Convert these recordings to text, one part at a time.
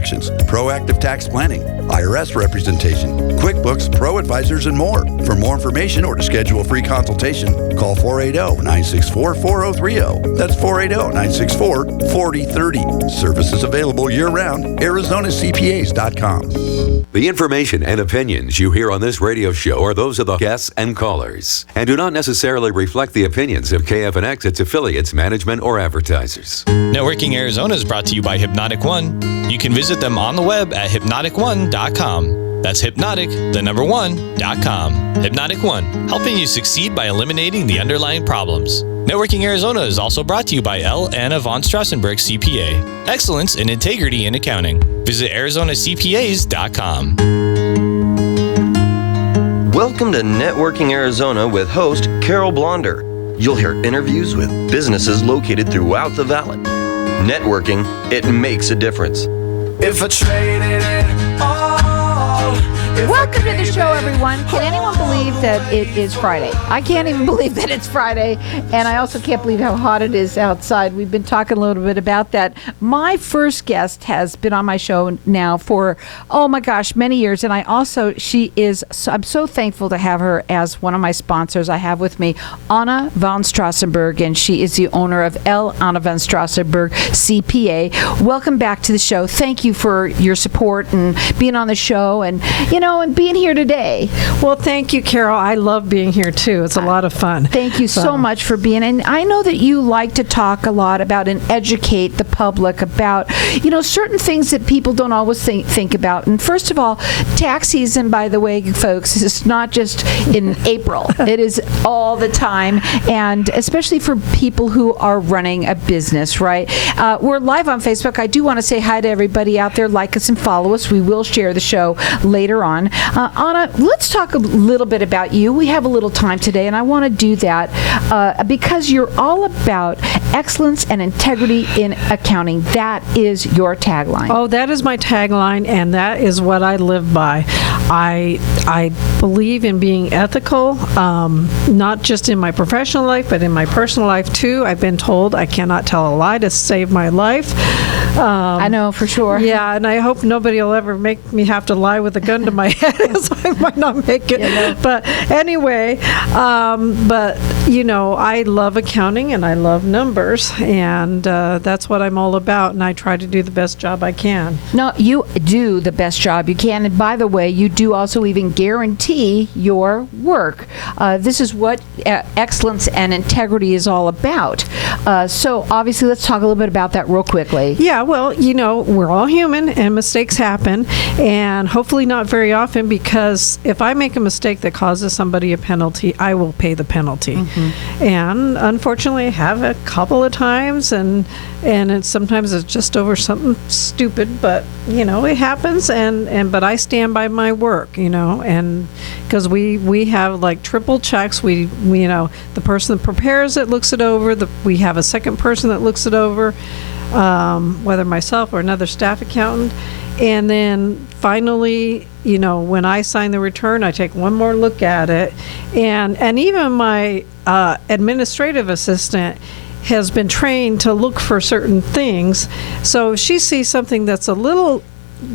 proactive tax planning, IRS representation, QuickBooks, Pro Advisors, and more. For more information or to schedule a free consultation, call 480-964-4030. That's 480-964-4030. Services available year-round. ArizonaCPAs.com. The information and opinions you hear on this radio show are those of the guests and callers and do not necessarily reflect the opinions of KFNX, its affiliates, management, or advertisers. Networking Arizona is brought to you by Hypnotic One. You can visit them on the web at hypnotic1.com. That's hypnotic1.com. Hypnotic One, helping you succeed by eliminating the underlying problems. Networking Arizona is also brought to you by L. Anna von Straussenberg, CPA. Excellence and integrity in accounting. Visit ArizonaCPAs.com. Welcome to Networking Arizona with host Carol Blonder. You'll hear interviews with businesses located throughout the valley. Networking, it makes a difference. If I traded it all. Welcome to the show, everyone. Can anyone believe that it is Friday? I can't even believe that it's Friday, and I also can't believe how hot it is outside. We've been talking a little bit about that. My first guest has been on my show now for, oh my gosh, many years, and I'm so thankful to have her as one of my sponsors. I have with me Anna von Straussenberg, and she is the owner of L. Anna von Straussenberg, CPA. Welcome back to the show. Thank you for your support and being on the show and being here today. Well, thank you, Carol. I love being here, too. It's a lot of fun. Thank you so much for being. And I know that you like to talk a lot about and educate the public about, certain things that people don't always think about. And first of all, tax season, by the way, folks, is not just in April. It is all the time, and especially for people who are running a business, right? We're live on Facebook. I do want to say hi to everybody out there. Like us and follow us. We will share the show later on. Anna, let's talk a little bit about you. We have a little time today, and I want to do that because you're all about excellence and integrity in accounting. That is your tagline. Oh, that is my tagline, and that is what I live by. I believe in being ethical, not just in my professional life, but in my personal life, too. I've been told I cannot tell a lie to save my life. I know for sure. Yeah, and I hope nobody will ever make me have to lie with a gun to my head, so I might not make it. But anyway, I love accounting and I love numbers, and that's what I'm all about, and I try to do the best job I can. No, you do the best job you can, and by the way, you do also even guarantee your work. This is what excellence and integrity is all about. So obviously, let's talk a little bit about that real quickly. Yeah, well, we're all human and mistakes happen, and hopefully not very often, because if I make a mistake that causes somebody a penalty, I will pay the penalty. Mm-hmm. And unfortunately, I have a couple of times, and sometimes it's just over something stupid, but it happens, but I stand by my work, and because we have like triple checks. We the person that prepares it looks it over. We have a second person that looks it over, whether myself or another staff accountant. And then finally, when I sign the return, I take one more look at it. And even my administrative assistant has been trained to look for certain things. So if she sees something that's a little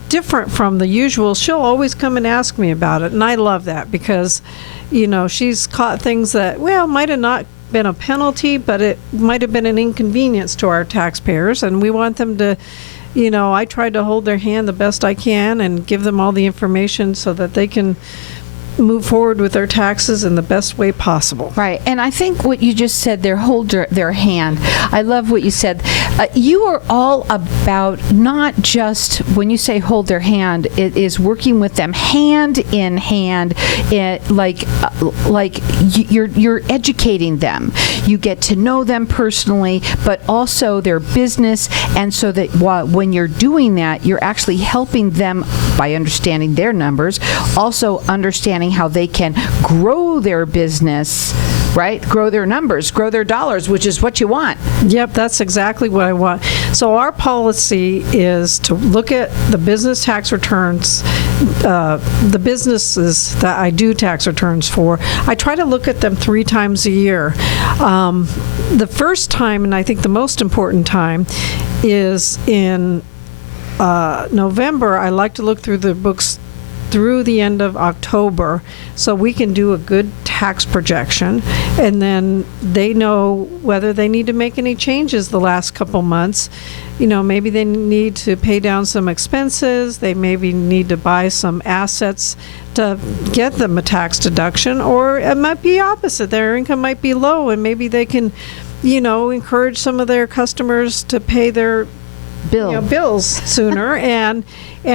different from the usual, she'll always come and ask me about it. And I love that because, she's caught things that, might have not been a penalty, but it might have been an inconvenience to our taxpayers. And we want them to, I try to hold their hand the best I can and give them all the information so that they can move forward with their taxes in the best way possible. Right. And I think what you just said there, hold their hand. I love what you said. You are all about not just, when you say hold their hand, it is working with them hand in hand, like you're educating them. You get to know them personally, but also their business. And so that when you're doing that, you're actually helping them by understanding their numbers, also understanding how they can grow their business, right? Grow their numbers, grow their dollars, which is what you want. Yep, that's exactly what I want. So our policy is to look at the business tax returns, the businesses that I do tax returns for. I try to look at them 3 times a year. The first time, and I think the most important time, is in November, I like to look through the books through the end of October so we can do a good tax projection, and then they know whether they need to make any changes the last couple months. Maybe they need to pay down some expenses, they maybe need to buy some assets to get them a tax deduction, or it might be opposite. Their income might be low and maybe they can, encourage some of their customers to pay their bills sooner and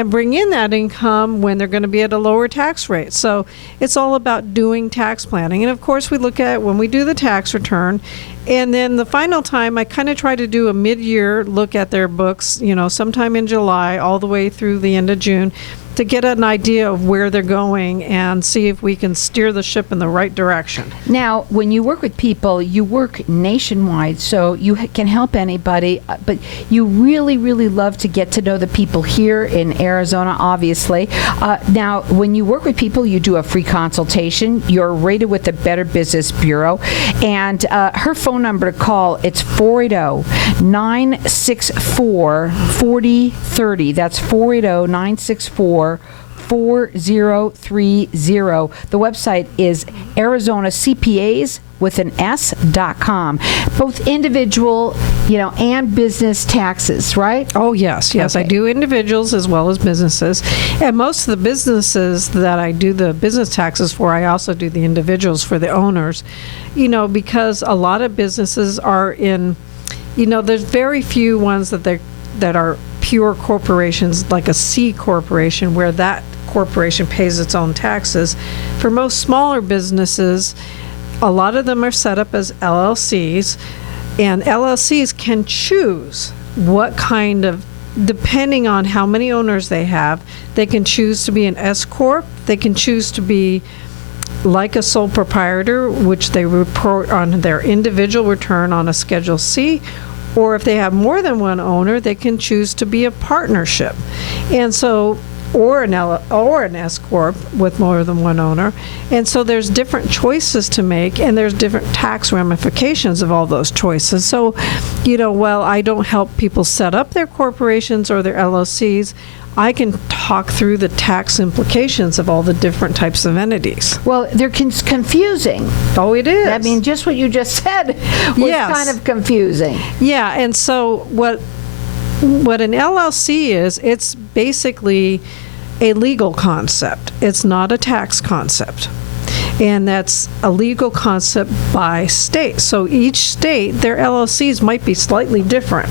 bring in that income when they're going to be at a lower tax rate. So it's all about doing tax planning. And of course, we look at when we do the tax return, and then the final time I kind of try to do a mid-year look at their books, sometime in July all the way through the end of June, to get an idea of where they're going and see if we can steer the ship in the right direction. Now, when you work with people, you work nationwide, so you can help anybody, but you really, really love to get to know the people here in Arizona, obviously. Now, when you work with people, you do a free consultation. You're rated with the Better Business Bureau, and her phone number to call, it's 480-964-4030. That's 480-964-4030. The website is ArizonaCPAs.com. Both individual, and business taxes, right? Oh, yes. Okay. I do individuals as well as businesses. And most of the businesses that I do the business taxes for, I also do the individuals for the owners, because a lot of businesses are in, there's very few ones that are pure corporations, like a C corporation, where that corporation pays its own taxes. For most smaller businesses, a lot of them are set up as LLCs, and LLCs can choose what kind of, depending on how many owners they have, they can choose to be an S Corp, they can choose to be like a sole proprietor, which they report on their individual return on a Schedule C, or if they have more than one owner, they can choose to be a partnership. And so, or an S Corp with more than one owner. And so there's different choices to make, and there's different tax ramifications of all those choices. So, while I don't help people set up their corporations or their LLCs, I can talk through the tax implications of all the different types of entities. Well, they're confusing. Oh, it is. I mean, just what you just said was kind of confusing. Yeah, and so what an LLC is, it's basically a legal concept. It's not a tax concept. And that's a legal concept by state. So each state, their LLCs might be slightly different.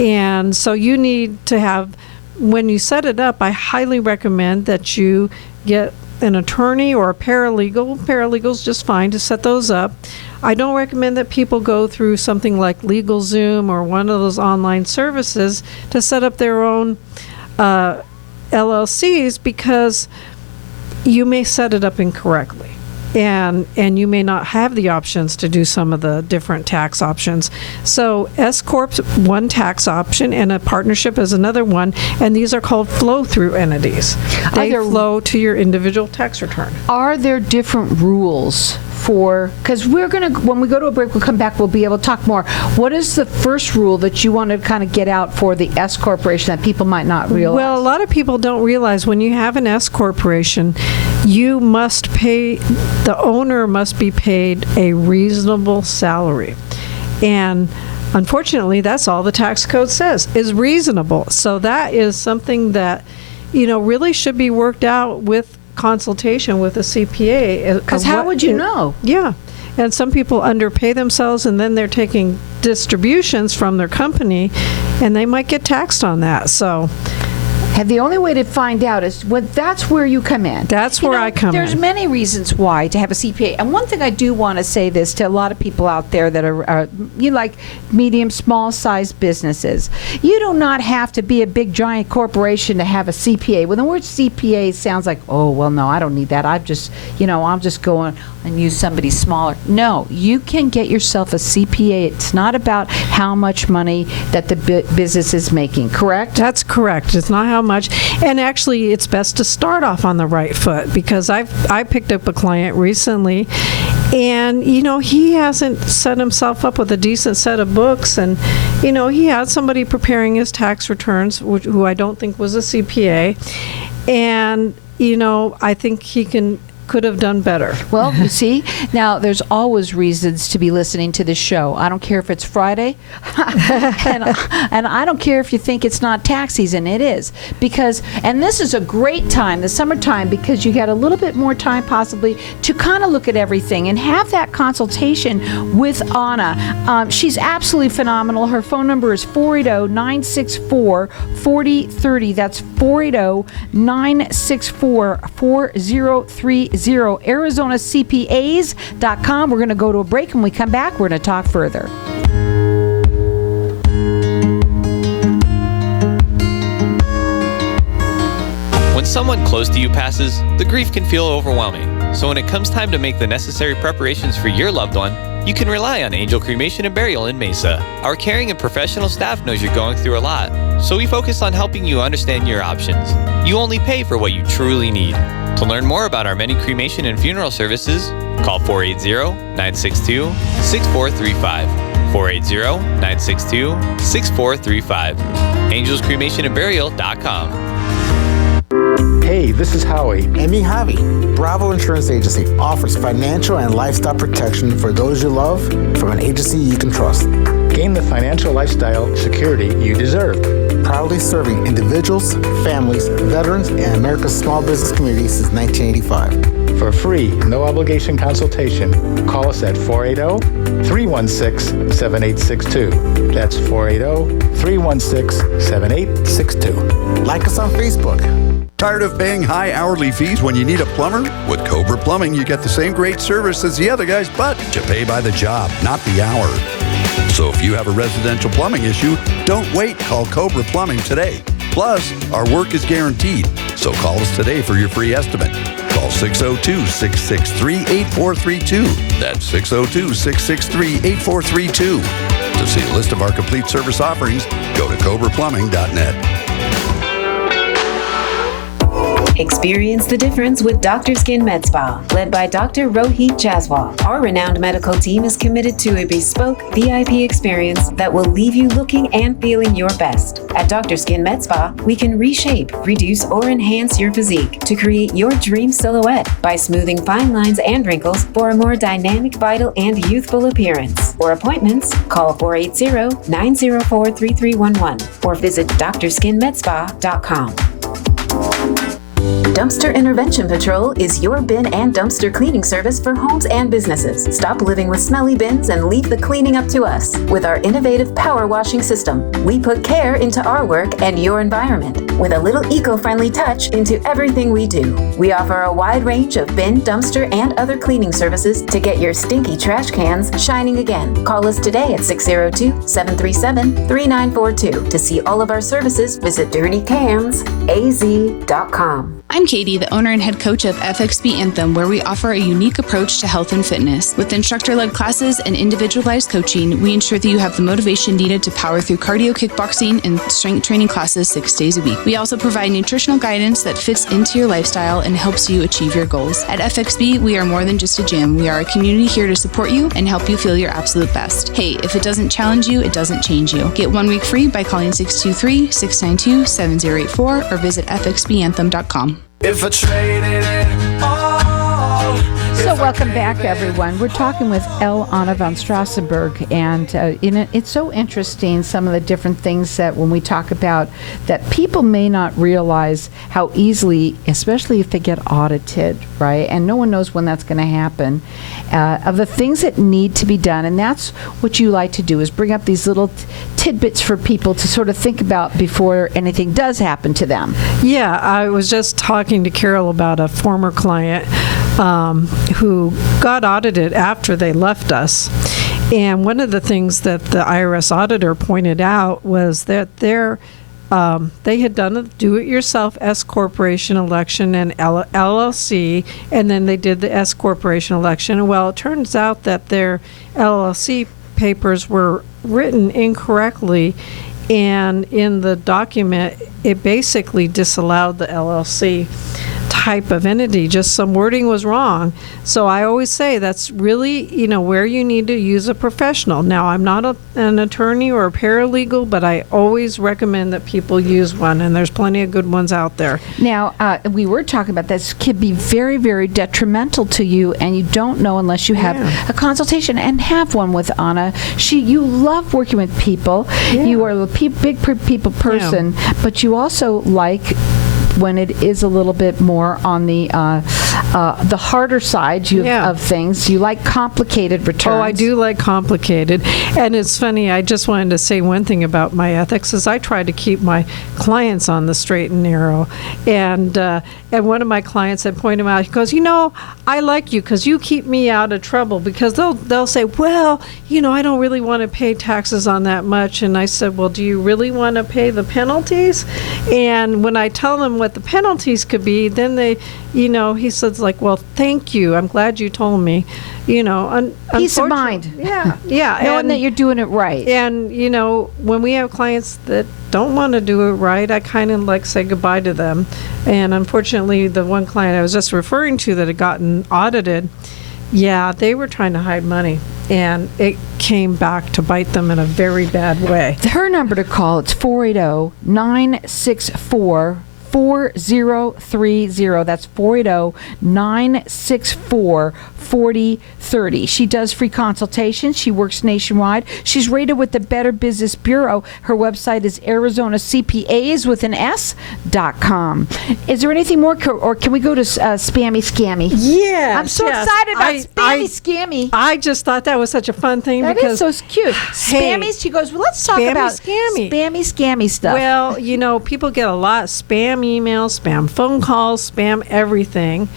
And so you need to have, when you set it up, I highly recommend that you get an attorney or a paralegal. Paralegal's just fine to set those up. I don't recommend that people go through something like LegalZoom or one of those online services to set up their own LLCs, because you may set it up incorrectly. And you may not have the options to do some of the different tax options. So S Corp's one tax option, and a partnership is another one, and these are called flow-through entities. They flow to your individual tax return. Are there different rules for, because we're going to, when we go to a break, we'll come back, we'll be able to talk more. What is the first rule that you want to kind of get out for the S Corporation that people might not realize? Well, a lot of people don't realize when you have an S Corporation, you must pay, the owner must be paid a reasonable salary. And unfortunately, that's all the tax code says, is reasonable. So that is something that, really should be worked out with consultation with a CPA. Because how would you know? Yeah. And some people underpay themselves, and then they're taking distributions from their company, and they might get taxed on that. So the only way to find out is that's where you come in. That's where I come in. There's many reasons why to have a CPA. And one thing I do want to say this to a lot of people out there that are like medium, small-sized businesses. You do not have to be a big, giant corporation to have a CPA. When the word CPA sounds like, oh, well, no, I don't need that. I'm just going and use somebody smaller. No, you can get yourself a CPA. It's not about how much money that the business is making, correct? That's correct. It's not how much. And actually, it's best to start off on the right foot, because I picked up a client recently, and, he hasn't set himself up with a decent set of books. And, he had somebody preparing his tax returns, who I don't think was a CPA. And, I think he could have done better. Well, you see, now there's always reasons to be listening to this show. I don't care if it's Friday, and I don't care if you think it's not tax season. It is, and this is a great time, the summertime, because you got a little bit more time possibly to kind of look at everything and have that consultation with Anna. She's absolutely phenomenal. Her phone number is 480-964-4030. That's 480-964-4030. ArizonaCPAs.com. We're going to go to a break. When we come back, we're going to talk further. When someone close to you passes, the grief can feel overwhelming. So when it comes time to make the necessary preparations for your loved one, you can rely on Angel Cremation and Burial in Mesa. Our caring and professional staff knows you're going through a lot, so we focus on helping you understand your options. You only pay for what you truly need. To learn more about our many cremation and funeral services, call 480-962-6435. 480-962-6435. AngelsCremationandBurial.com. Hey, this is Howie. And me, Javi. Bravo Insurance Agency offers financial and lifestyle protection for those you love from an agency you can trust. Gain the financial lifestyle security you deserve. Proudly serving individuals, families, veterans, and America's small business community since 1985. For free, no obligation consultation, call us at 480-316-7862. That's 480-316-7862. Like us on Facebook. Tired of paying high hourly fees when you need a plumber? With Cobra Plumbing, you get the same great service as the other guys, but you pay by the job, not the hour. So if you have a residential plumbing issue, don't wait. Call Cobra Plumbing today. Plus, our work is guaranteed. So call us today for your free estimate. Call 602-663-8432. That's 602-663-8432. To see a list of our complete service offerings, go to cobraplumbing.net. Experience the difference with Dr. Skin Med Spa, led by Dr. Rohit Jaswal. Our renowned medical team is committed to a bespoke VIP experience that will leave you looking and feeling your best. At Dr. Skin Med Spa, we can reshape, reduce, or enhance your physique to create your dream silhouette by smoothing fine lines and wrinkles for a more dynamic, vital, and youthful appearance. For appointments, call 480-904-3311 or visit drskinmedspa.com. Dumpster Intervention Patrol is your bin and dumpster cleaning service for homes and businesses. Stop living with smelly bins and leave the cleaning up to us. With our innovative power washing system, we put care into our work and your environment, with a little eco-friendly touch into everything we do. We offer a wide range of bin, dumpster, and other cleaning services to get your stinky trash cans shining again. Call us today at 602-737-3942. To see all of our services, visit dirtycansaz.com. I'm Katie, the owner and head coach of FXB Anthem, where we offer a unique approach to health and fitness. With instructor-led classes and individualized coaching, we ensure that you have the motivation needed to power through cardio, kickboxing, and strength training classes 6 days a week. We also provide nutritional guidance that fits into your lifestyle and helps you achieve your goals. At FXB, we are more than just a gym. We are a community here to support you and help you feel your absolute best. Hey, if it doesn't challenge you, it doesn't change you. Get 1 week free by calling 623-692-7084 or visit fxbanthem.com. If I traded it all. So welcome back, everyone. We're talking with Anna von Straussenberg, and it's so interesting, some of the different things that when we talk about that people may not realize how easily, especially if they get audited, right? And no one knows when that's going to happen, of the things that need to be done. And that's what you like to do, is bring up these little tidbits for people to sort of think about before anything does happen to them. Yeah, I was just talking to Carol about a former client who got audited after they left us. And one of the things that the IRS auditor pointed out was that their they had done a do-it-yourself S corporation election and LLC, and then they did the S corporation election. Well, it turns out that their LLC papers were written incorrectly, and in the document, it basically disallowed the LLC type of entity. Just some wording was wrong. So I always say that's really, where you need to use a professional. Now, I'm not an attorney or a paralegal, but I always recommend that people use one, and there's plenty of good ones out there. Now, we were talking about this could be very, very detrimental to you, and you don't know unless you have a consultation and have one with Anna. You love working with people. Yeah. You are a big people person, but you also like when it is a little bit more on the harder side of things. You like complicated returns. Oh, I do like complicated. And it's funny, I just wanted to say one thing about my ethics is I try to keep my clients on the straight and narrow. And one of my clients had pointed out, he goes, I like you because you keep me out of trouble, because they'll say, well, I don't really want to pay taxes on that much. And I said, well, do you really want to pay the penalties? And when I tell them what the penalties could be, then they, he says well, thank you. I'm glad you told me. Peace of mind. Yeah. Knowing that you're doing it right. And, when we have clients that don't want to do it right, I kind of say goodbye to them. And unfortunately, the one client I was just referring to that had gotten audited, they were trying to hide money. And it came back to bite them in a very bad way. Her number to call, it's 480-964-4030. That's 480-964-4030. She does free consultations. She works nationwide. She's rated with the Better Business Bureau. Her website is ArizonaCPAs.com. Is there anything more, or can we go to Spammy Scammy? Yeah, I'm so excited about Spammy Scammy. I just thought that was such a fun thing. That because is so cute. Spammy. She goes, well, let's talk about Spammy Scammy stuff. Well, people get a lot of spam emails, spam phone calls, spam everything.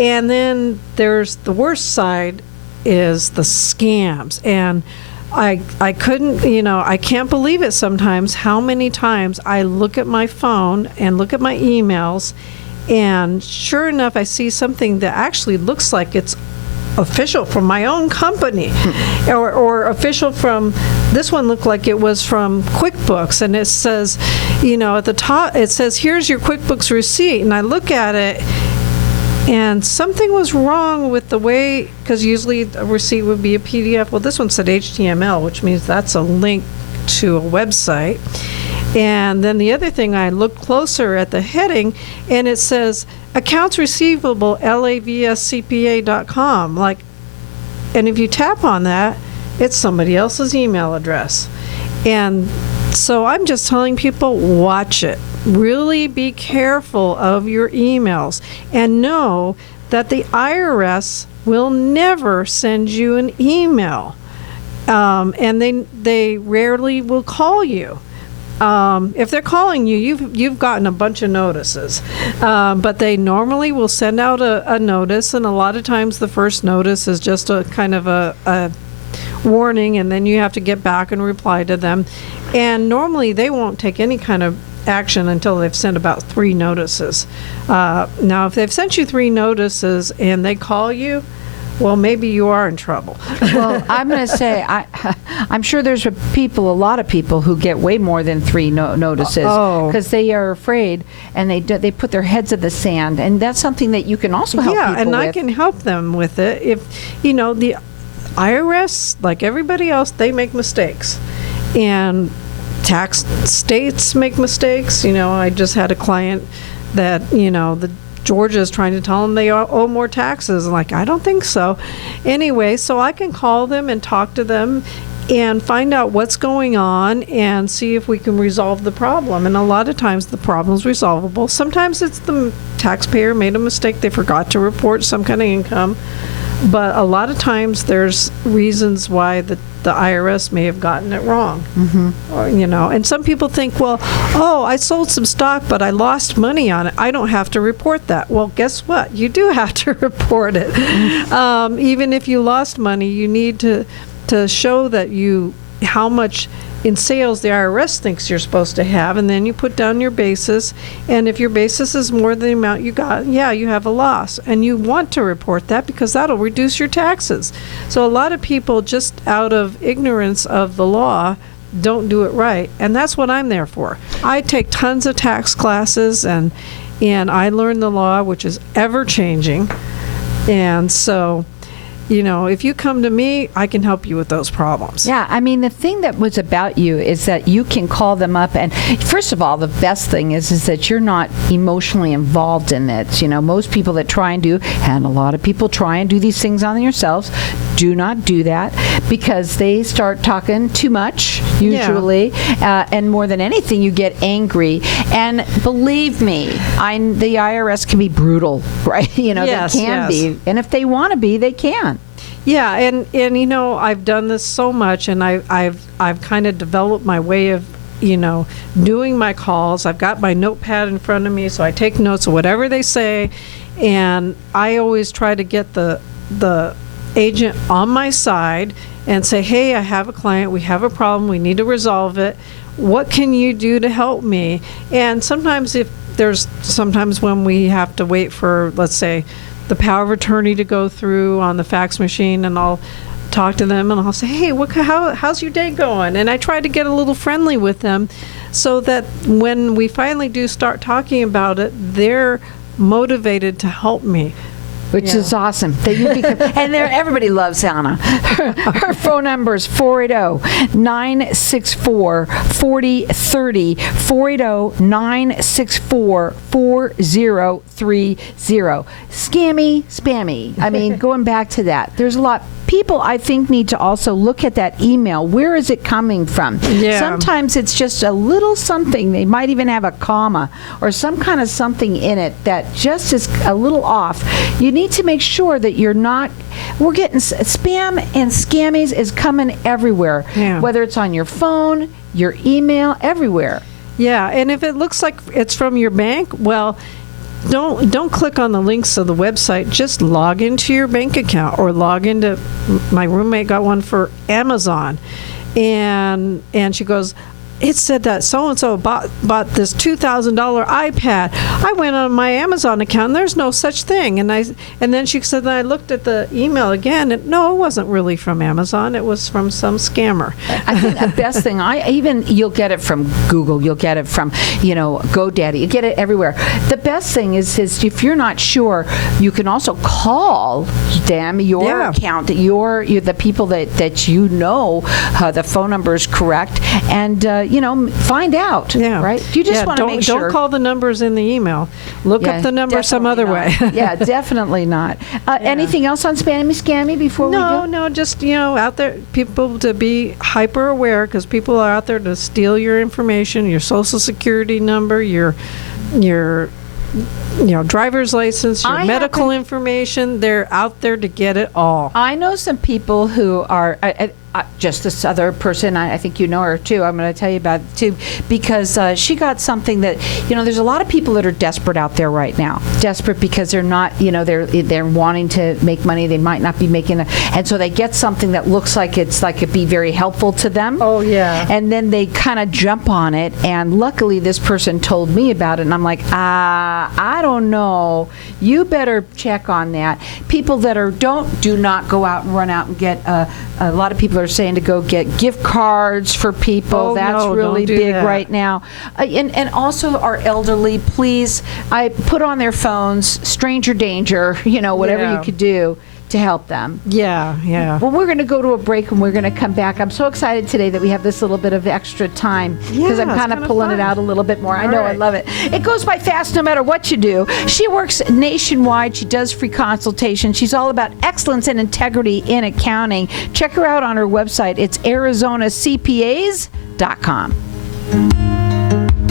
And then there's the worst side is the scams. And I couldn't, I can't believe it sometimes how many times I look at my phone and look at my emails, and sure enough, I see something that actually looks like it's official from my own company or official from, this one looked like it was from QuickBooks, and it says, at the top, it says, here's your QuickBooks receipt. And I look at it, and something was wrong with the way, because usually a receipt would be a PDF. Well, this one said HTML, which means that's a link to a website. And then the other thing, I looked closer at the heading, and it says accounts receivable lavscpa.com. And if you tap on that, it's somebody else's email address. And so I'm just telling people, watch it. Really be careful of your emails, and know that the IRS will never send you an email, and they rarely will call you. If they're calling you, you've gotten a bunch of notices, but they normally will send out a notice, and a lot of times the first notice is just a kind of a warning, and then you have to get back and reply to them. And normally they won't take any kind of action until they've sent about 3 notices. Now, if they've sent you 3 notices and they call you, well, maybe you are in trouble. Well, I'm going to say, I'm sure there's a lot of people who get way more than 3 notices because they are afraid, and they put their heads in the sand, and that's something that you can also help people with. Yeah, and I can help them with it. If, the IRS, like everybody else, they make mistakes. And tax states make mistakes. I just had a client that, Georgia is trying to tell them they owe more taxes. I'm like, I don't think so. Anyway, so I can call them and talk to them and find out what's going on and see if we can resolve the problem. And a lot of times the problem's resolvable. Sometimes it's the taxpayer made a mistake. They forgot to report some kind of income. But a lot of times there's reasons why the IRS may have gotten it wrong. Mm-hmm. Or, and some people think, well, I sold some stock, but I lost money on it. I don't have to report that. Well, guess what? You do have to report it. Even if you lost money, you need to show that how much in sales, the IRS thinks you're supposed to have, and then you put down your basis, and if your basis is more than the amount you got, you have a loss, and you want to report that because that'll reduce your taxes. So a lot of people, just out of ignorance of the law, don't do it right, and that's what I'm there for. I take tons of tax classes, and I learn the law, which is ever changing, and so, if you come to me, I can help you with those problems. Yeah, I mean, the thing that was about you is that you can call them up, and first of all, the best thing is that you're not emotionally involved in it. Most people that try and do, and a lot of people try and do these things on themselves, do not do that because they start talking too much, usually, and more than anything, you get angry. And believe me, the IRS can be brutal, right? They can be, and if they want to be, they can. Yeah, and I've done this so much, and I've kind of developed my way of doing my calls. I've got my notepad in front of me, so I take notes of whatever they say, and I always try to get the agent on my side and say, hey, I have a client, we have a problem, we need to resolve it. What can you do to help me? And sometimes sometimes when we have to wait for, let's say, the power of attorney to go through on the fax machine, and I'll talk to them and I'll say, hey, how's your day going? And I try to get a little friendly with them so that when we finally do start talking about it, they're motivated to help me. Which is awesome. And everybody loves Anna. Her phone number is 480-964-4030, 480-964-4030. Spammy. I mean, going back to that, there's a lot. People, I think, need to also look at that email. Where is it coming from? Yeah. Sometimes it's just a little something. They might even have a comma or some kind of something in it that just is a little off. You need to make sure that you're not. We're getting spam and scammies is coming everywhere. Yeah. Whether it's on your phone, your email, everywhere. Yeah, and if it looks like it's from your bank, well, don't click on the links of the website. Just log into your bank account or log into. My roommate got one for Amazon, and she goes, it said that so-and-so bought this $2,000 iPad. I went on my Amazon account, and there's no such thing. And then she said that I looked at the email again, and no, it wasn't really from Amazon. It was from some scammer. I think the best thing, you'll get it from Google. You'll get it from, GoDaddy. You get it everywhere. The best thing is if you're not sure, you can also call them, your account, the people that the phone number is correct, and find out, right? You just want to make sure. Don't call the numbers in the email. Look up the number some other way. Yeah, definitely not. Anything else on scammy before we go? No, just, out there, people to be hyper aware because people are out there to steal your information, your social security number, your driver's license, your medical information. They're out there to get it all. I know some people who are just this other person. I think you know her too. I'm going to tell you about it too, because she got something that there's a lot of people that are desperate out there right now. Desperate because they're not, they're wanting to make money. They might not be making and so they get something that looks like it'd be very helpful to them. Oh yeah. And then they kind of jump on it. And luckily, this person told me about it, and I'm like, I don't know. You better check on that. People that do not go out and run out and get. A lot of people are saying to go get gift cards for people. Oh, that's really big that. right now. And also our elderly, please, I put on their phones, stranger danger, whatever you could do to help them. Yeah. Well, we're going to go to a break and we're going to come back. I'm so excited today that we have this little bit of extra time because I'm kind of pulling it out a little bit more. I know, I love it. It goes by fast no matter what you do. She works nationwide. She does free consultation. She's all about excellence and integrity in accounting. Check her out on her website. It's ArizonaCPAs.com.